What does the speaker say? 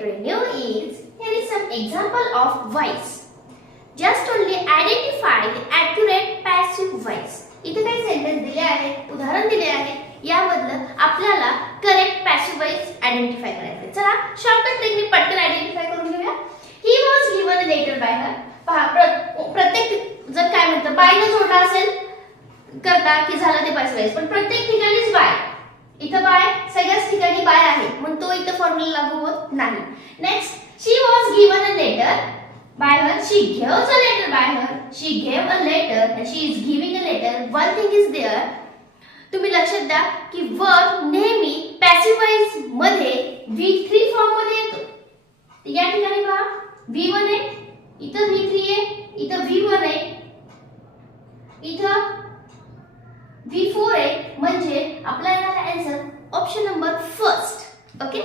renew is, here is some example of voice. Just only identify the accurate passive voice. इथे काही sentence दिले आहेत, उदाहरण दिले आहे, यामधलं आपल्याला करेक्ट पॅसिव्ह वॉइस आयडेंटिफाय करायचं. चला शॉर्टकट ट्रिकने पटकन आयडेंटिफाय करून घेऊया. He was given a letter by her. पहा प्रत्येक जर काय म्हणतं बायनं जोडला असेल करता की झालं ते पॅसिव्ह वॉइस, पण प्रत्येक ठिकाणीच बाय. इथं बाय सगळ्याच ठिकाणी बाय आहे, म्हणून तो इथं फॉर्म्युला लागू होत नाही. Next, she was given a letter by her. She gives a letter by her. She gave a letter and she is giving a letter. One thing is there. तुम्ही लक्षात द्या की वर्ब नेहमी पॅसिव्ह वॉइस मध्ये V3 form मध्ये येतो. या ठिकाणी पहा V1 आहे, इथं V3 आहे, इथं V1 आहे, इथं V4 आहे, म्हणजे आपला येणारा answer option number first. Okay.